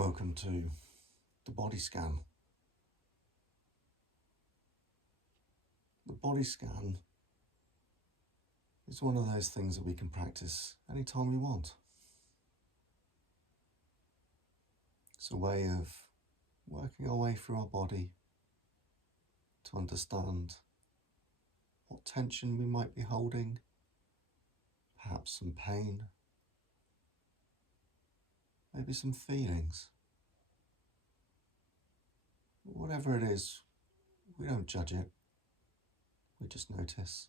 Welcome to the body scan. The body scan is one of those things that we can practice anytime we want. It's a way of working our way through our body to understand what tension we might be holding, perhaps some pain, maybe some feelings. Whatever it is, we don't judge it, we just notice.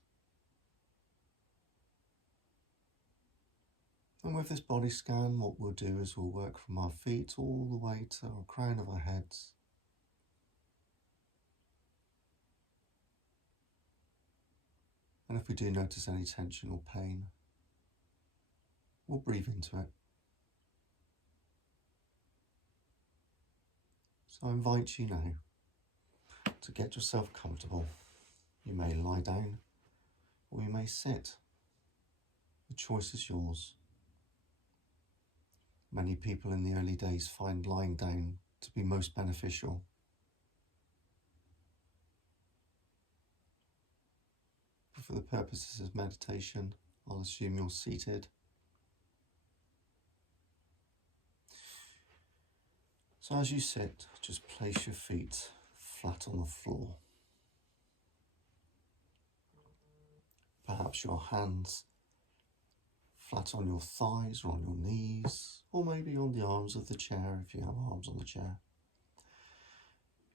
And with this body scan, what we'll do is we'll work from our feet all the way to our crown of our heads. And if we do notice any tension or pain, we'll breathe into it. So I invite you now to get yourself comfortable. You may lie down or you may sit. The choice is yours. Many people in the early days find lying down to be most beneficial. But for the purposes of meditation, I'll assume you're seated. So as you sit, just place your feet flat on the floor. Perhaps your hands flat on your thighs or on your knees, or maybe on the arms of the chair if you have arms on the chair.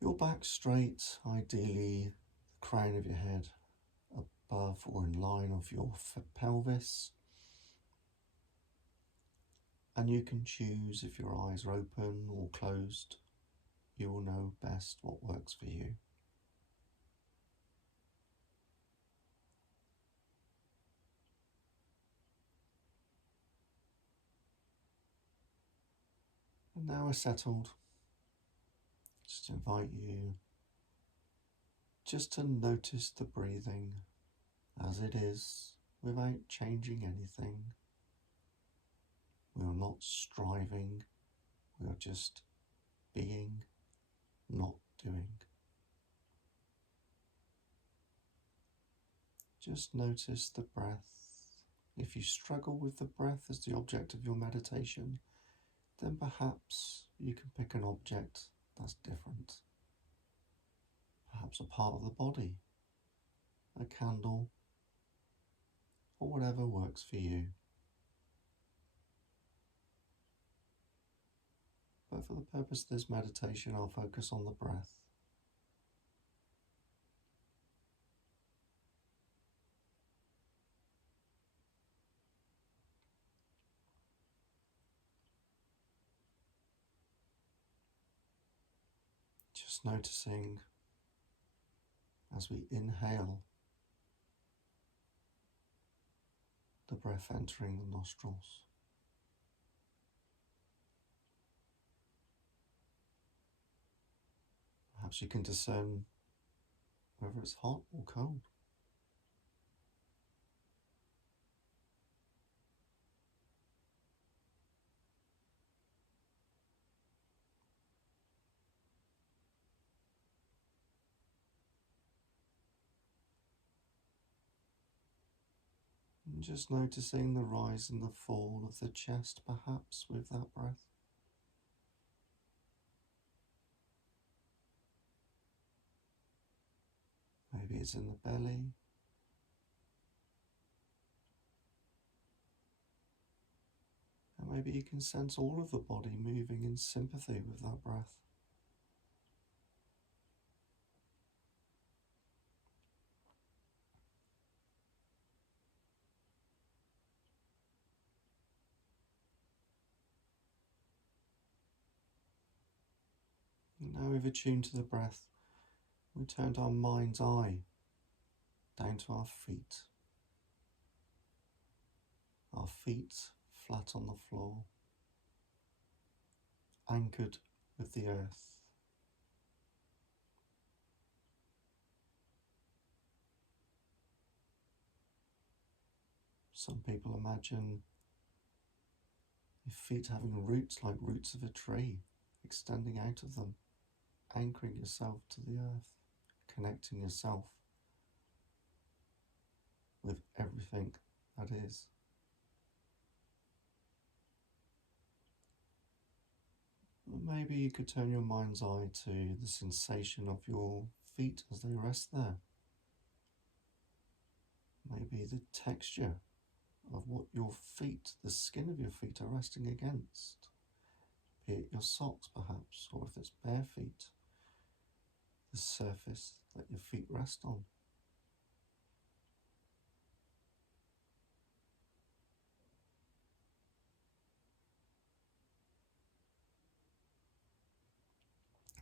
Your back straight, ideally the crown of your head above or in line of your pelvis. And you can choose if your eyes are open or closed. You will know best what works for you. And now we're settled. Just invite you just to notice the breathing as it is without changing anything. We are not striving, we are just being, not doing. Just notice the breath. If you struggle with the breath as the object of your meditation, then perhaps you can pick an object that's different. Perhaps a part of the body, a candle, or whatever works for you. But for the purpose of this meditation, I'll focus on the breath. Just noticing as we inhale, the breath entering the nostrils. Perhaps you can discern whether it's hot or cold. And just noticing the rise and the fall of the chest, perhaps, with that breath. Maybe it's in the belly. And maybe you can sense all of the body moving in sympathy with that breath. And now we've attuned to the breath, we turned our mind's eye down to our feet. Our feet flat on the floor, anchored with the earth. Some people imagine your feet having roots like roots of a tree, extending out of them, anchoring yourself to the earth, connecting yourself with everything that is. Maybe you could turn your mind's eye to the sensation of your feet as they rest there. Maybe the texture of what your feet, the skin of your feet are resting against. Be it your socks perhaps, or if it's bare feet, the surface that your feet rest on.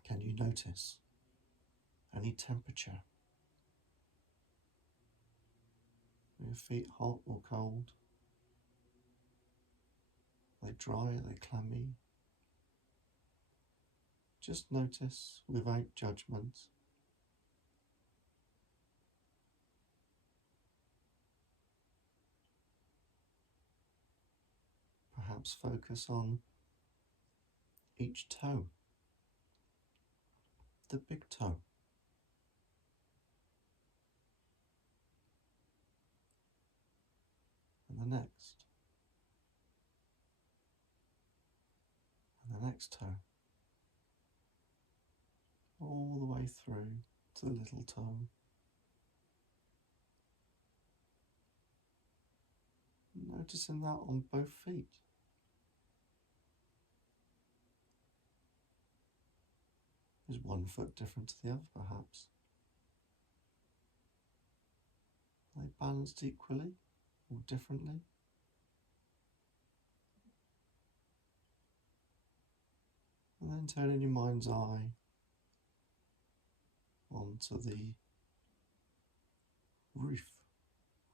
Can you notice any temperature? Are your feet hot or cold? Are they dry? Are they clammy? Just notice without judgment. Perhaps focus on each toe, the big toe, and the next, and the next toe, all the way through to the little toe. Noticing that on both feet. Is one foot different to the other, perhaps? Are they balanced equally or differently? And then turning your mind's eye onto the roof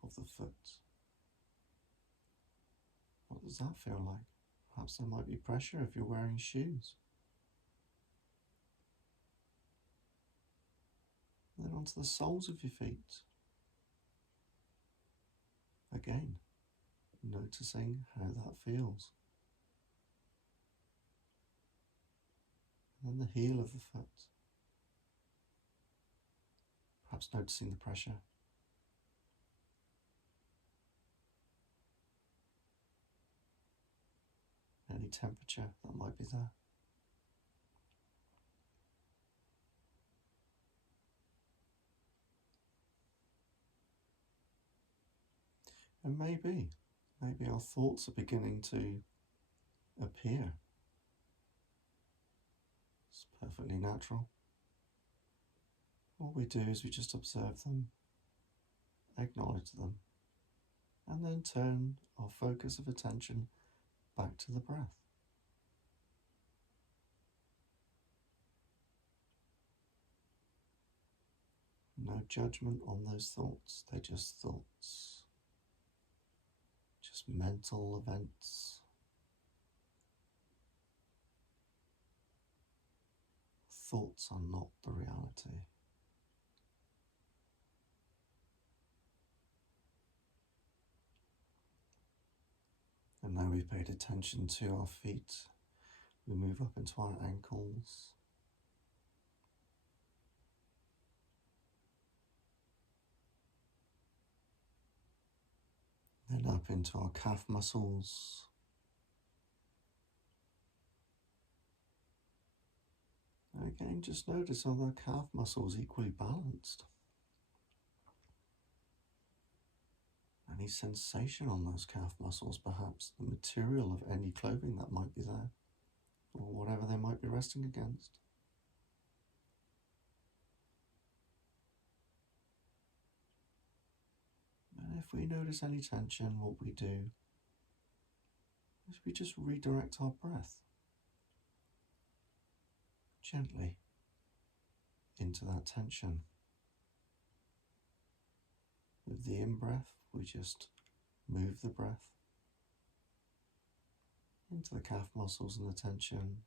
of the foot. What does that feel like? Perhaps there might be pressure if you're wearing shoes. And then onto the soles of your feet. Again, noticing how that feels. And then the heel of the foot. Perhaps noticing the pressure. Any temperature that might be there. And maybe our thoughts are beginning to appear. It's perfectly natural. What we do is we just observe them, acknowledge them, and then turn our focus of attention back to the breath. No judgment on those thoughts, they're just thoughts. Just mental events. Thoughts are not the reality. And now we've paid attention to our feet. We move up into our ankles. Then up into our calf muscles. And again, just notice are the calf muscles equally balanced? Any sensation on those calf muscles, perhaps the material of any clothing that might be there, or whatever they might be resting against. And if we notice any tension, what we do is we just redirect our breath gently into that tension. With the in-breath, we just move the breath into the calf muscles and the tension,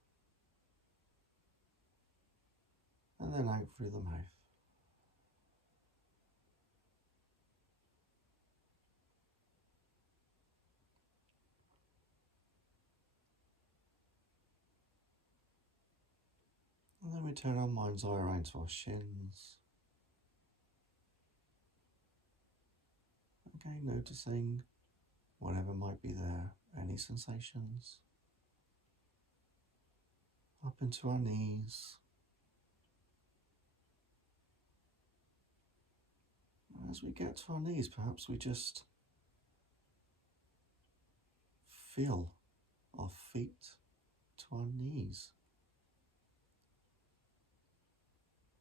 and then out through the mouth. we turn our mind's eye around to our shins. Again, noticing whatever might be there, any sensations. Up into our knees. As we get to our knees, perhaps we just feel our feet to our knees.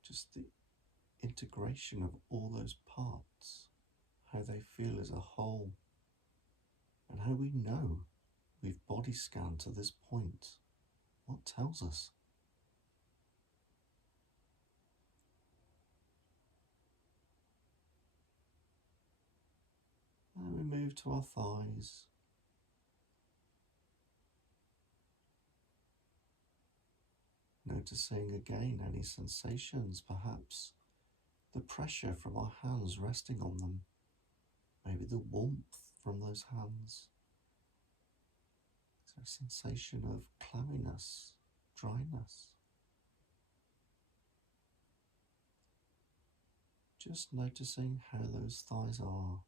Just the integration of all those parts, how they feel as a whole, and how we know we've body scanned to this point. What tells us? And we move to our thighs. Noticing again any sensations, perhaps the pressure from our hands resting on them, maybe the warmth from those hands. Is there a sensation of clamminess, dryness? Just noticing how those thighs are.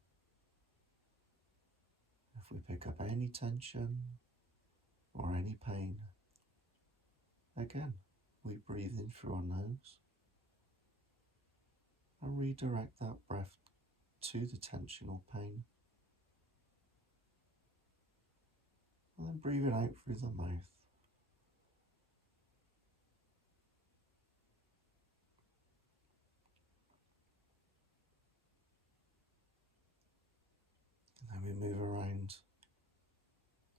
If we pick up any tension or any pain, again, we breathe in through our nose and redirect that breath to the tension or pain. And then breathe it out through the mouth. And then we move around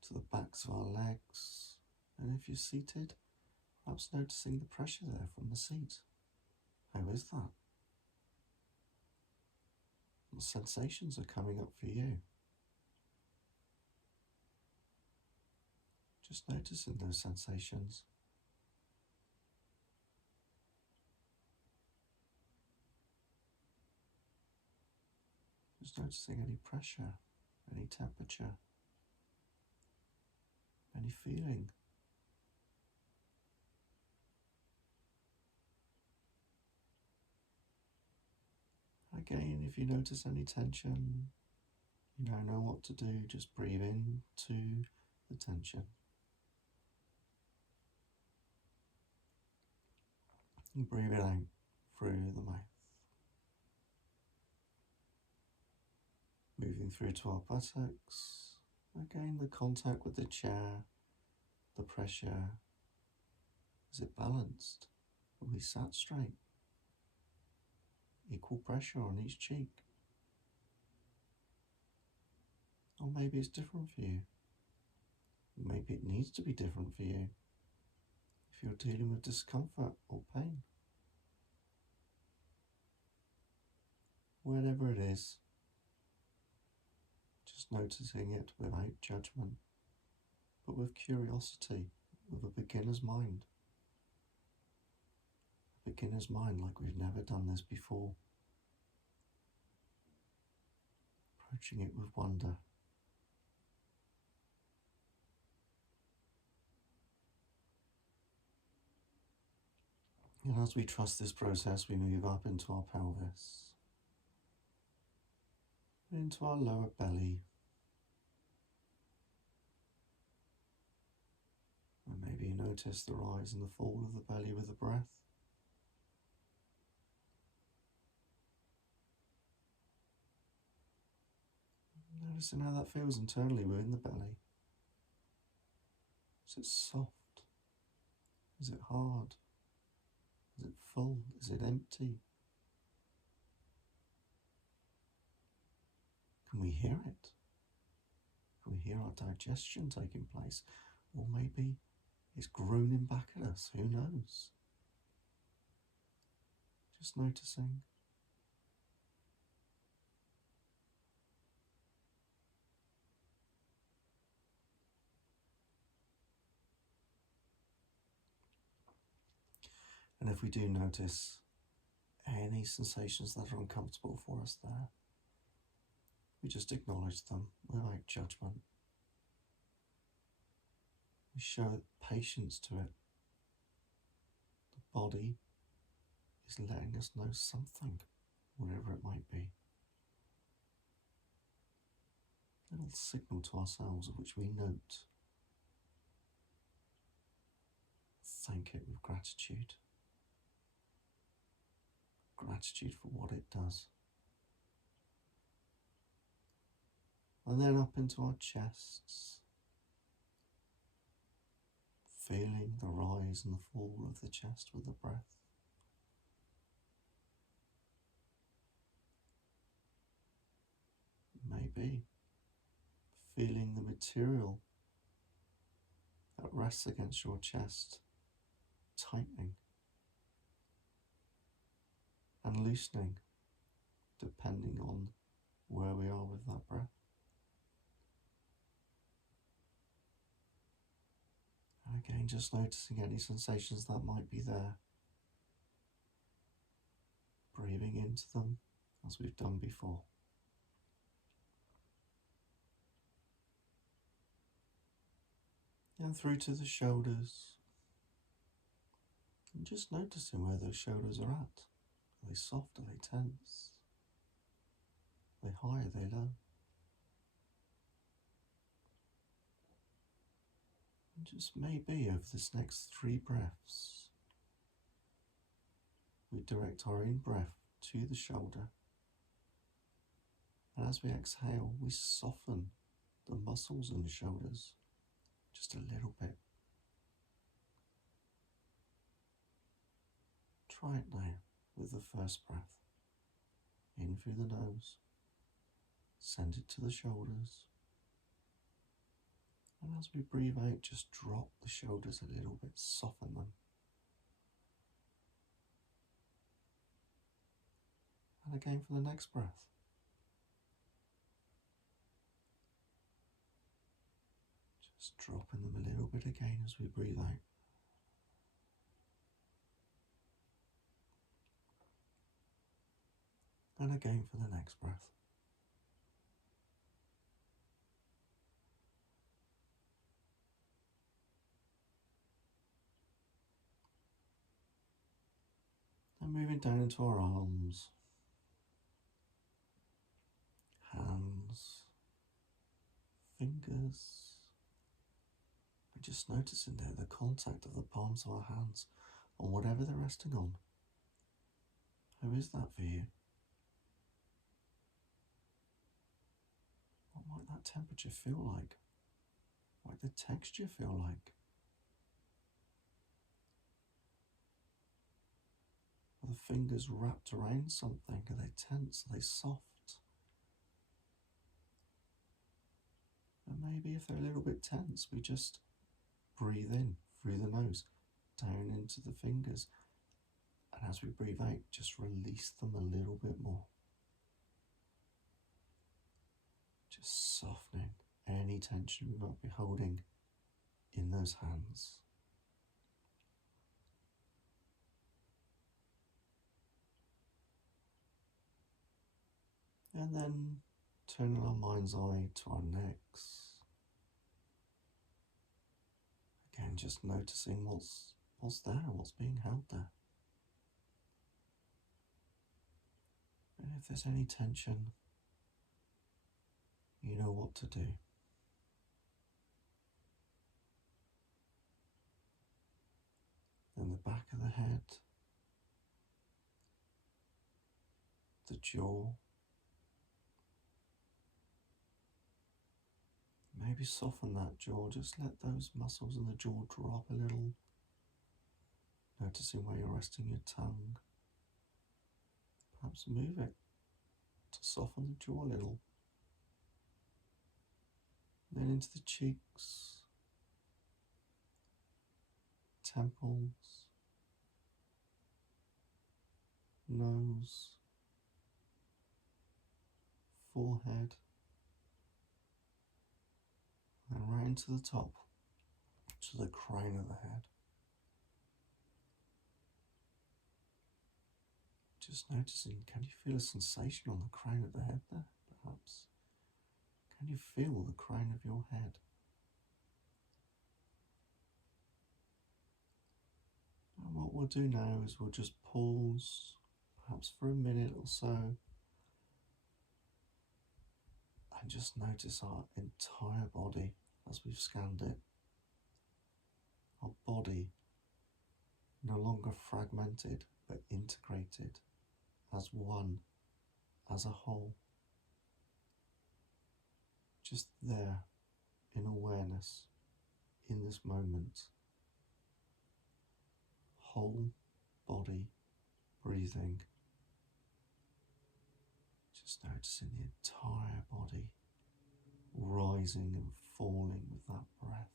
to the backs of our legs. And if you're seated, perhaps noticing the pressure there from the seat. How is that? What sensations are coming up for you? Just noticing those sensations. Just noticing any pressure, any temperature, any feeling. Again, if you notice any tension, you now know what to do. Just breathe in to the tension. And breathe it out through the mouth. Moving through to our buttocks. Again, the contact with the chair, the pressure. Is it balanced? Are we sat straight? Equal pressure on each cheek. Or maybe it's different for you. Maybe it needs to be different for you if you're dealing with discomfort or pain. Whatever it is, just noticing it without judgment, but with curiosity, with a beginner's mind. A beginner's mind like we've never done this before. Approaching it with wonder. And as we trust this process, we move up into our pelvis, into our lower belly, and maybe you notice the rise and the fall of the belly with the breath. Noticing how that feels internally within the belly. Is it soft? Is it hard? Is it full? Is it empty? Can we hear it? Can we hear our digestion taking place? Or maybe it's groaning back at us, who knows? Just noticing. And if we do notice any sensations that are uncomfortable for us there, we just acknowledge them without judgment. We show patience to it. The body is letting us know something, whatever it might be. A little signal to ourselves of which we note. Thank it with gratitude. Gratitude for what it does. And then up into our chests, feeling the rise and the fall of the chest with the breath. Maybe feeling the material that rests against your chest tightening and loosening depending on where we are with that breath. And again, just noticing any sensations that might be there. Breathing into them as we've done before. And through to the shoulders. And just noticing where those shoulders are at. Are they soft? Are they tense? Are they high? Are they low? And just maybe over this next 3 breaths, we direct our in-breath to the shoulder. And as we exhale, we soften the muscles in the shoulders just a little bit. Try it now with the first breath. In through the nose, send it to the shoulders. And as we breathe out, just drop the shoulders a little bit, soften them. And again for the next breath. Just dropping them a little bit again as we breathe out. And again for the next breath. And moving down into our arms, hands, fingers. And just noticing there the contact of the palms of our hands on whatever they're resting on. How is that for you? What might that temperature feel like? What might the texture feel like? Are the fingers wrapped around something? Are they tense? Are they soft? And maybe if they're a little bit tense, we just breathe in through the nose, down into the fingers. And as we breathe out, just release them a little bit more. Just softening any tension we might be holding in those hands. And then turning our mind's eye to our necks. Again, just noticing what's there, what's being held there. And if there's any tension, you know what to do. Then the back of the head, the jaw. Maybe soften that jaw, just let those muscles in the jaw drop a little. Noticing where you're resting your tongue. Perhaps move it to soften the jaw a little. Then into the cheeks, temples, nose, forehead, and round to the top, to the crown of the head. Just noticing, can you feel a sensation on the crown of the head there, perhaps? Can you feel the crown of your head? And what will we'll do now is we'll just pause, perhaps for a minute or so, and just notice our entire body as we've scanned it. Our body no longer fragmented but integrated as one, as a whole. Just there in awareness, in this moment. Whole body breathing. Just noticing the entire body rising and falling with that breath.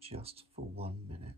Just for 1 minute.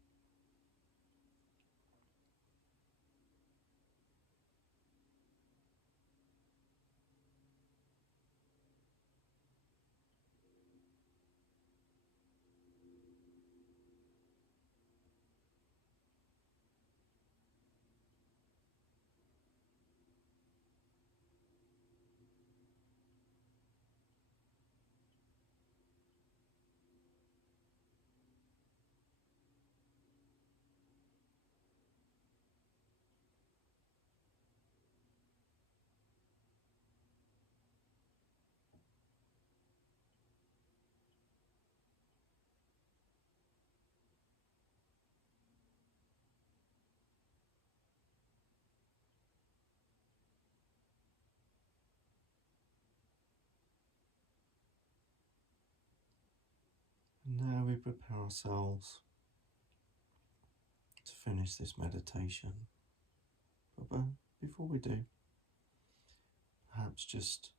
Now we prepare ourselves to finish this meditation. But before we do, perhaps just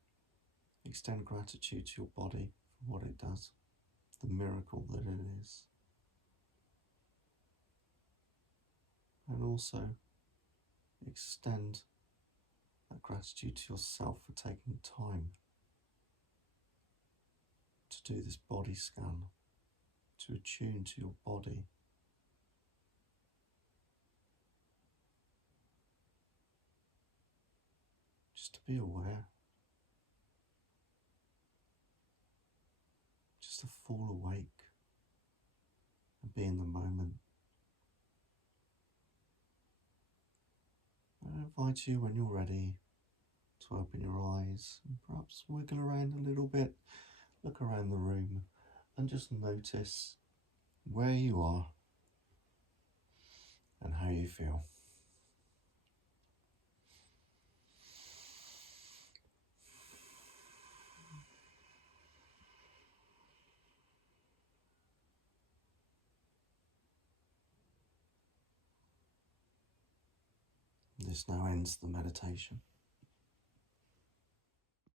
extend gratitude to your body for what it does, the miracle that it is. And also extend that gratitude to yourself for taking time to do this body scan, to attune to your body. Just to be aware. Just to fall awake and be in the moment. I invite you, when you're ready, to open your eyes and perhaps wiggle around a little bit, look around the room and just notice where you are and how you feel. This now ends the meditation.